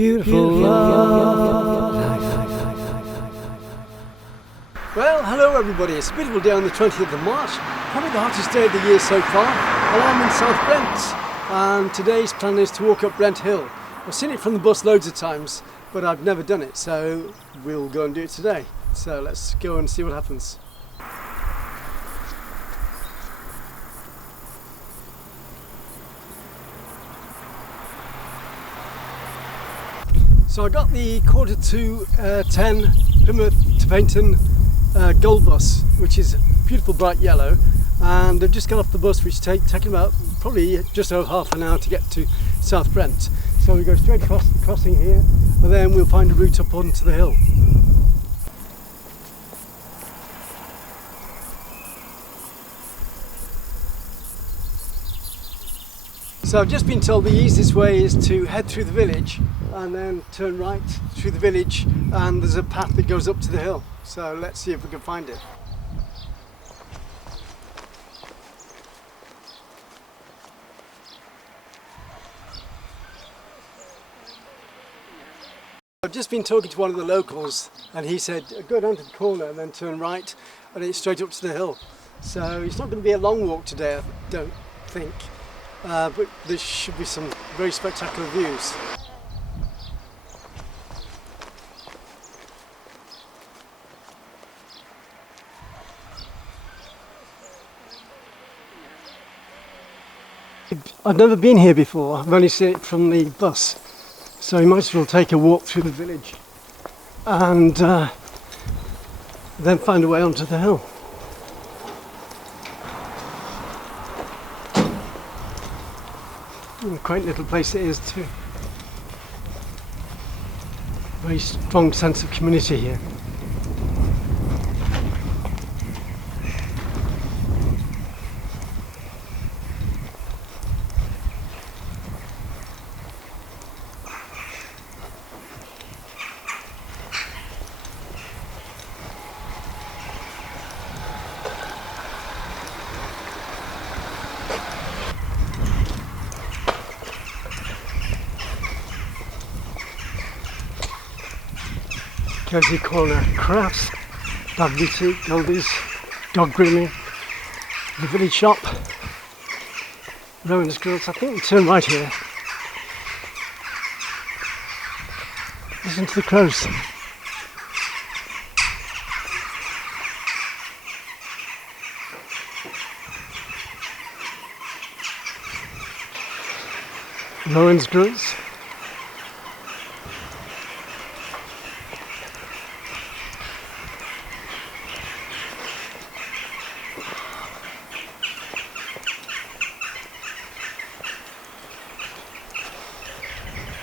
beautiful life. Well, hello everybody. It's a beautiful day on the 20th of March. Probably the hottest day of the year so far. And I'm in South Brent. And today's plan is to walk up Brent Hill. I've seen it from the bus loads of times, but I've never done it. So we'll go and do it today. So let's go and see what happens. So I got the 10:15 Plymouth to Paynton gold bus, which is beautiful bright yellow, and I've just got off the bus, which taking about probably just over half an hour to get to South Brent. So we go straight across the crossing here, and then we'll find a route up onto the hill. So I've just been told the easiest way is to head through the village and then turn right through the village, and there's a path that goes up to the hill. So let's see if we can find it. I've just been talking to one of the locals, and he said go down to the corner and then turn right and it's straight up to the hill. So it's not going to be a long walk today, I don't think. But there should be some very spectacular views. I've never been here before, I've only seen it from the bus, so you might as well take a walk through the village and then find a way onto the hill. And a quaint little place it is too. Very strong sense of community here. Cozy corner crafts, dog boutique, Goldie's, dog grooming, the village shop, Rowan's Grills. I think we turn right here. Listen to the crows. Rowan's Grills.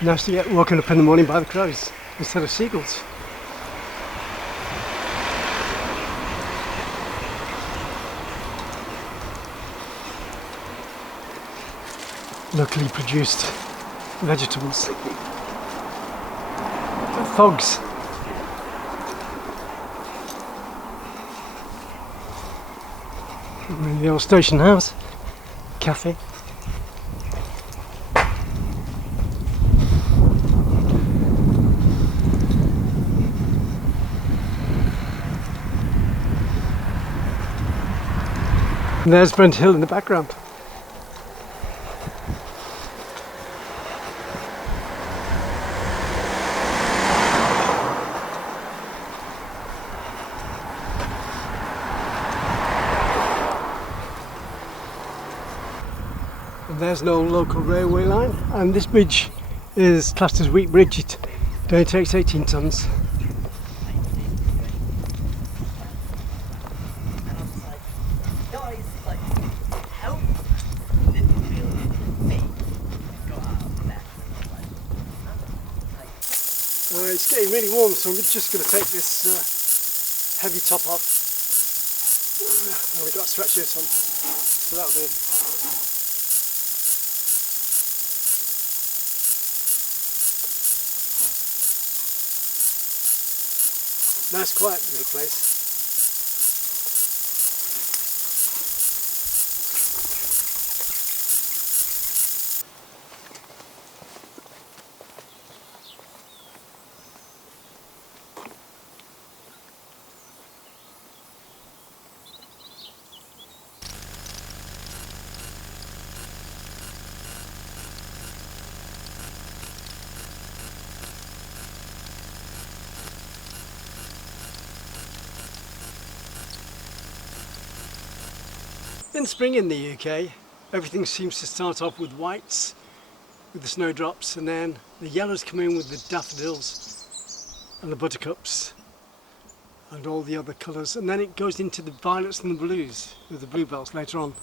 Nice to get woken up in the morning by the crows instead of seagulls. Locally produced vegetables. Fogs. And the old station house, cafe. And there's Brent Hill in the background. And there's no local railway line, and this bridge is classed as weak bridge. It only takes 18 tons. It's getting really warm, so I'm just going to take this heavy top off. And we've got a sweatshirt on, so that'll be. Nice quiet little place. In spring in the UK, everything seems to start off with whites, with the snowdrops, and then the yellows come in with the daffodils and the buttercups and all the other colours, and then it goes into the violets and the blues with the bluebells later on.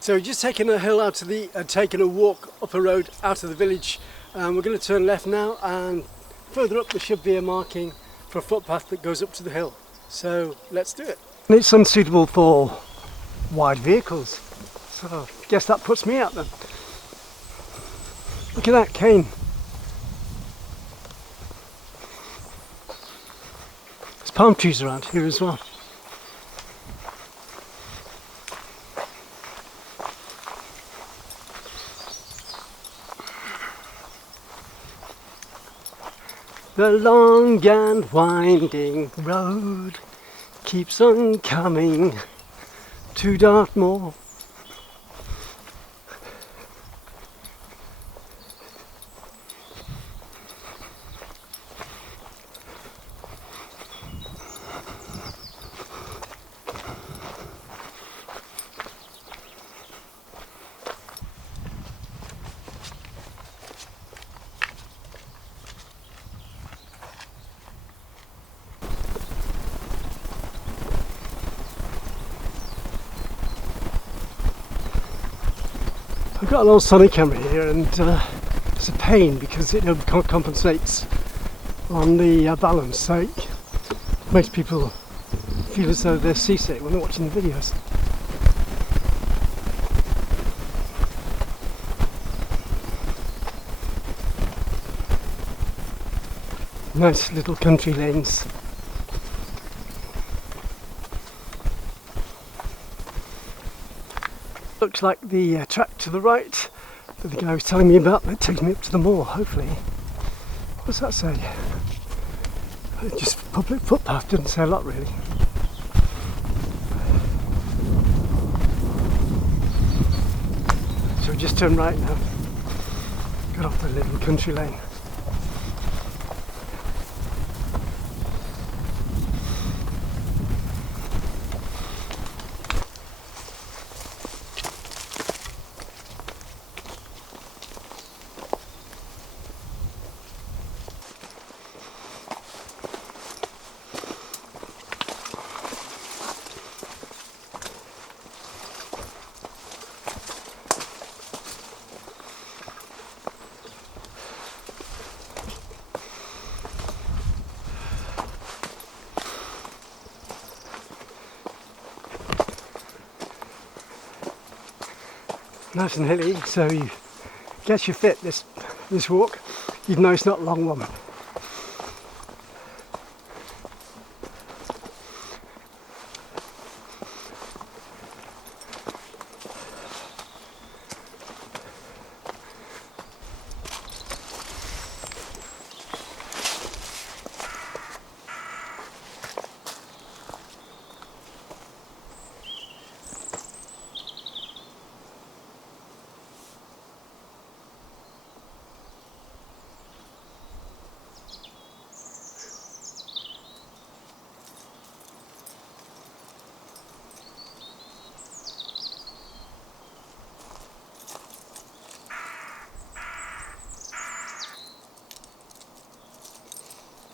So we've just taken a hill out of the, taken a walk up a road out of the village, and we're going to turn left now, and further up there should be a marking for a footpath that goes up to the hill. So let's do it. It's unsuitable for wide vehicles, so I guess that puts me out then. Look at that cane. There's palm trees around here as well. The long and winding road keeps on coming to Dartmoor. I've got an old Sony camera here, and it's a pain because it compensates on the balance, so it makes people feel as though they're seasick when they're watching the videos. Nice little country lanes. Looks like the track to the right that the guy was telling me about that takes me up to the moor, hopefully. What does that say? Just public footpath, doesn't say a lot really. So we just turn right now. Got off the little country lane. Nice and hilly, so you get you fit this walk, even though it's not a long one.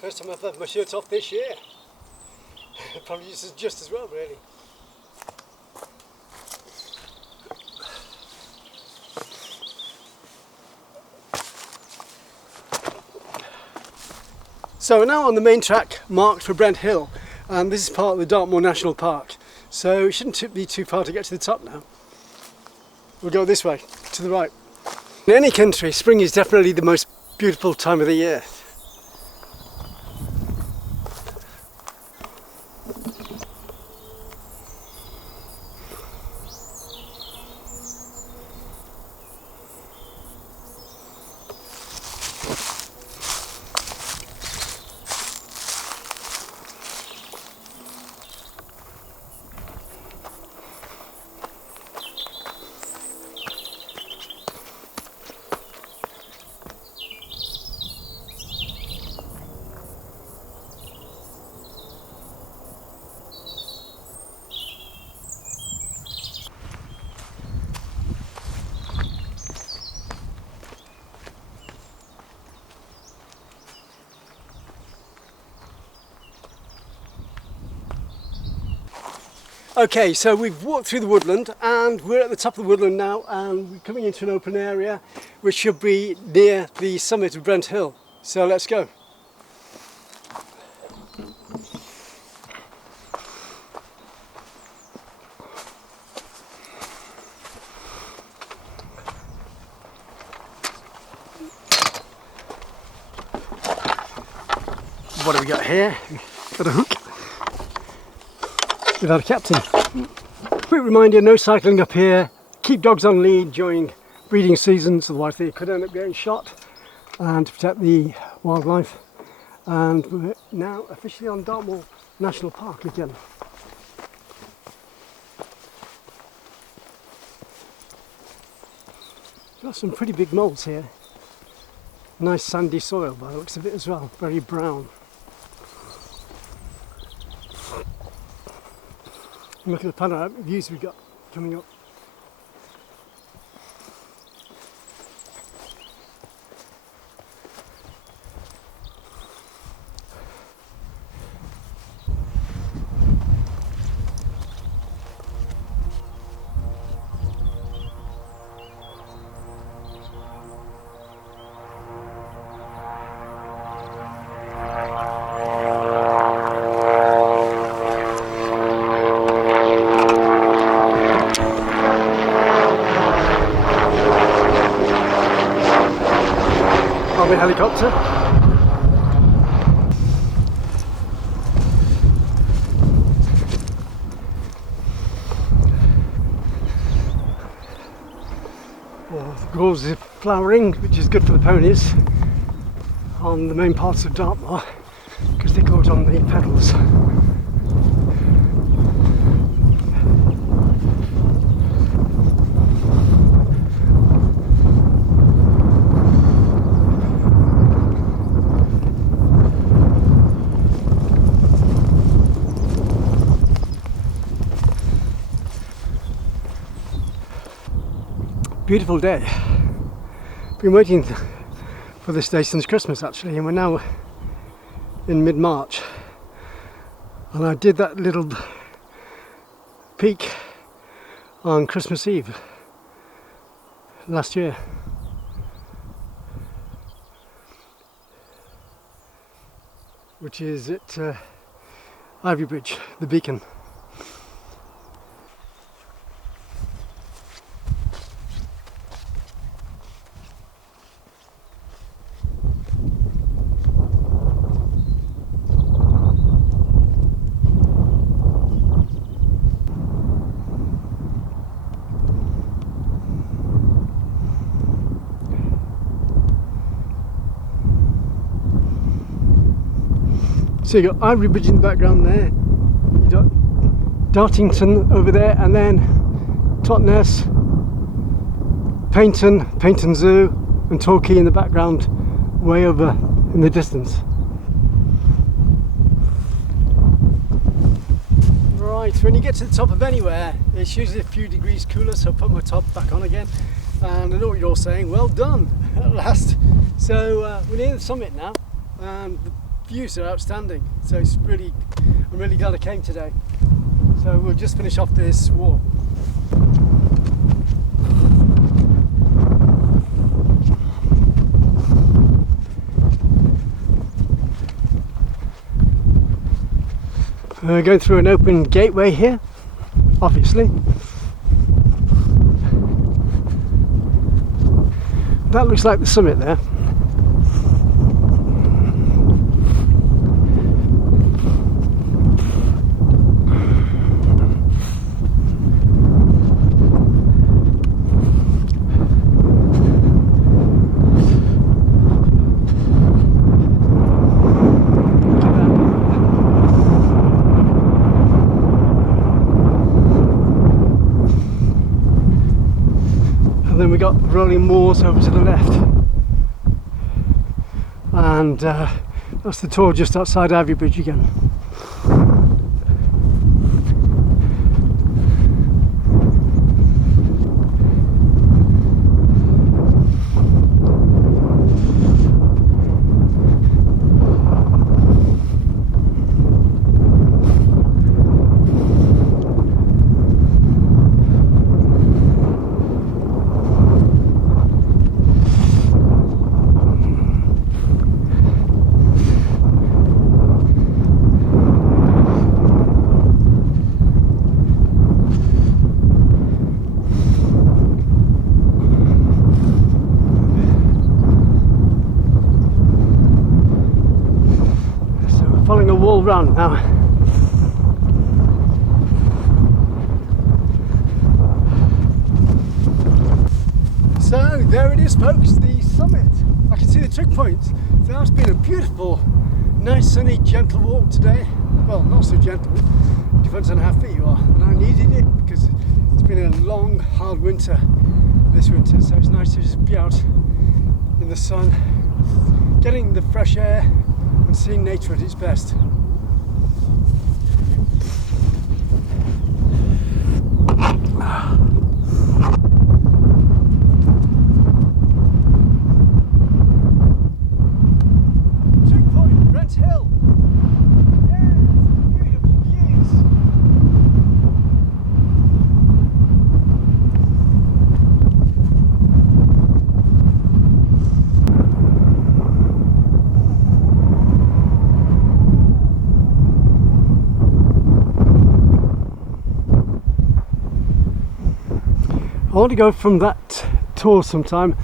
First time I've had my shirt off this year. Probably just as well, really. So we're now on the main track marked for Brent Hill, and this is part of the Dartmoor National Park. So it shouldn't be too far to get to the top now. We'll go this way, to the right. In any country, spring is definitely the most beautiful time of the year. Okay, so we've walked through the woodland and we're at the top of the woodland now, and we're coming into an open area which should be near the summit of Brent Hill. So let's go. What do we got here? Got a hook without a captain. Quick reminder, no cycling up here. Keep dogs on lead during breeding seasons, otherwise they could end up getting shot, and to protect the wildlife. And we're now officially on Dartmoor National Park again. Got some pretty big moles here. Nice sandy soil by the looks of it as well, very brown. Look at the panoramic views we've got coming up. Army helicopter. Well, the gorse is flowering, which is good for the ponies on the main parts of Dartmoor because they caught on the pedals. Beautiful day. Been waiting for this day since Christmas actually, and we're now in mid-March, and I did that little peak on Christmas Eve last year. Which is at Ivy Bridge, the beacon. So you got Ivy Bridge in the background there, you got Dartington over there, and then Totnes, Paynton Zoo and Torquay in the background, way over in the distance. Right, when you get to the top of anywhere, it's usually a few degrees cooler, so I'll put my top back on again. And I know what you're all saying, well done, at last. So we're near the summit now, and the views are outstanding, so I'm really glad I came today. So we'll just finish off this walk. We're going through an open gateway here, obviously. That looks like the summit there. And then we got rolling moors over to the left, and that's the tour just outside Ivy Bridge again. wall round now. So there it is, folks, the summit. I can see the trig points. So that's been a beautiful, nice, sunny, gentle walk today. Well, not so gentle, depends on how fit you are. And I needed it because it's been a long, hard winter this winter, so it's nice to just be out in the sun, getting the fresh air and seeing nature at its best. Checkpoint, Brent Hill. Yes, beautiful views. I want to go from that tour sometime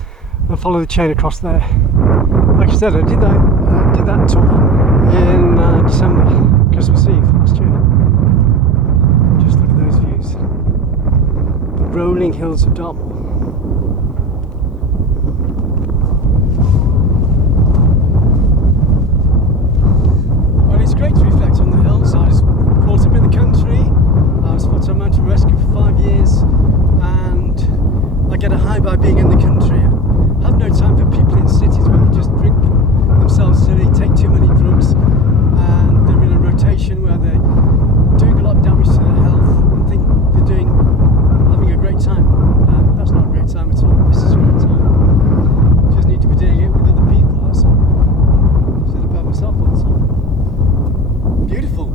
and follow the chain across there. Like I said, I did that tour in December, Christmas Eve last year. Just look at those views. The rolling hills of Dartmoor. Well, it's great to reflect on the hills. I was brought up in the country. I was full-time mountain rescue for 5 years. And I get a high by being in the country. I have no time for people in cities where they just drink themselves silly, take too many drugs, and they're in a rotation where they're doing a lot of damage to their health and think they're having a great time. That's not a great time at all. This is a great time. Just need to be doing it with other people, that's all. Instead of by myself all the time. Beautiful.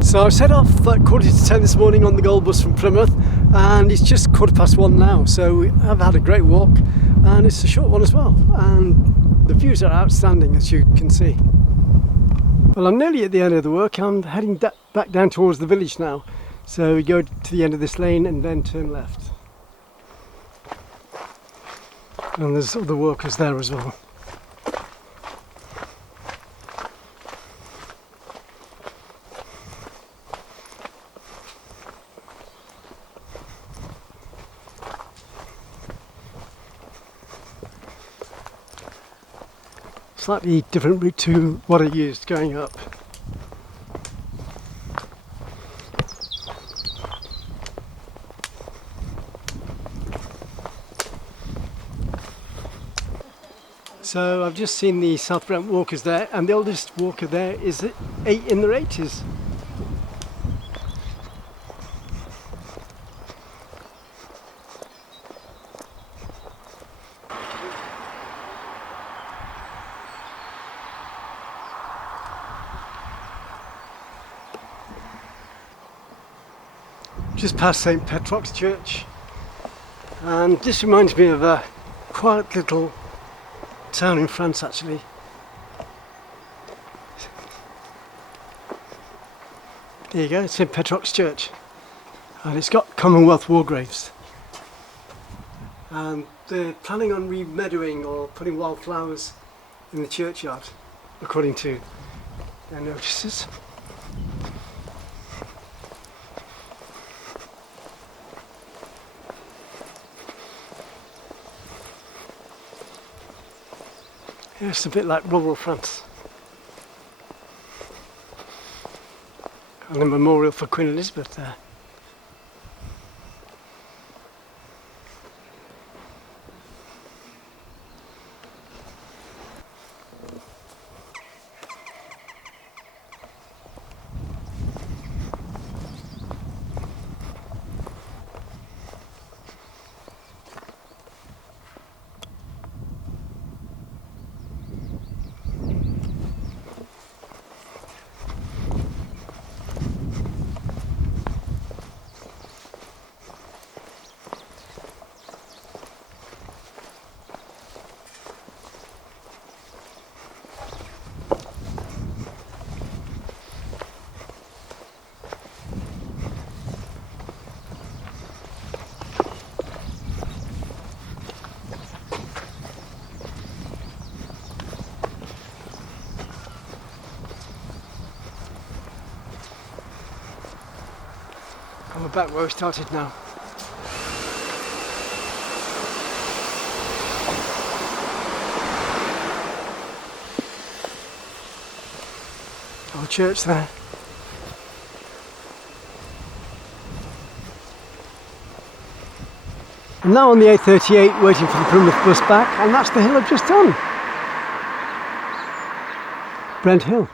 So I set off at 9:45 this morning on the Gold Bus from Plymouth, and it's just 1:15 now, so I've had a great walk, and it's a short one as well, and the views are outstanding, as you can see. Well, I'm nearly at the end of the work. I'm heading back down towards the village now, so we go to the end of this lane and then turn left, and there's other workers there as well. Slightly different route to what I used going up. So I've just seen the South Brent walkers there, and the oldest walker there is in their 80s. Just past St Petrock's Church, and this reminds me of a quiet little town in France actually. There you go, St Petrock's Church, and it's got Commonwealth war graves, and they're planning on re-meadowing or putting wildflowers in the churchyard according to their notices. Yeah, it's a bit like rural France. And a memorial for Queen Elizabeth there. back where we started now. Old church there. I'm now on the A38 waiting for the Plymouth bus back, and that's the hill I've just done. Brent Hill.